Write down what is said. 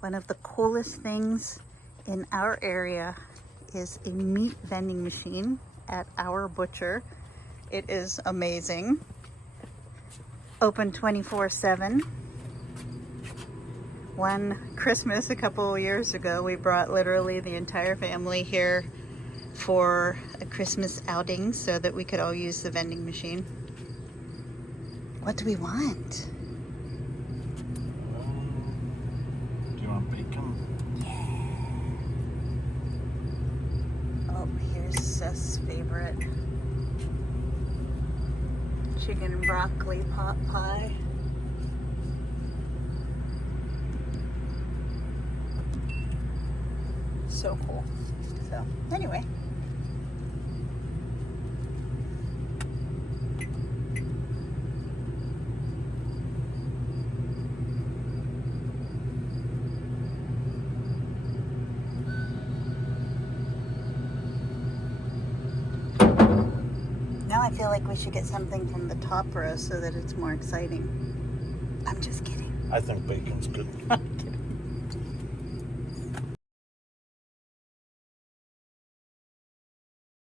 One of the coolest things in our area is a meat vending machine at our butcher. It is amazing. Open 24/7. One Christmas a couple years ago, we brought literally the entire family here for a Christmas outing so that we could all use the vending machine. What do we want? Do you want bacon? Oh, here's Seth's favorite. Chicken and broccoli pot pie. So cool. So, anyway. Now I feel like we should get something from the top row so that it's more exciting. I'm just kidding. I think bacon's good.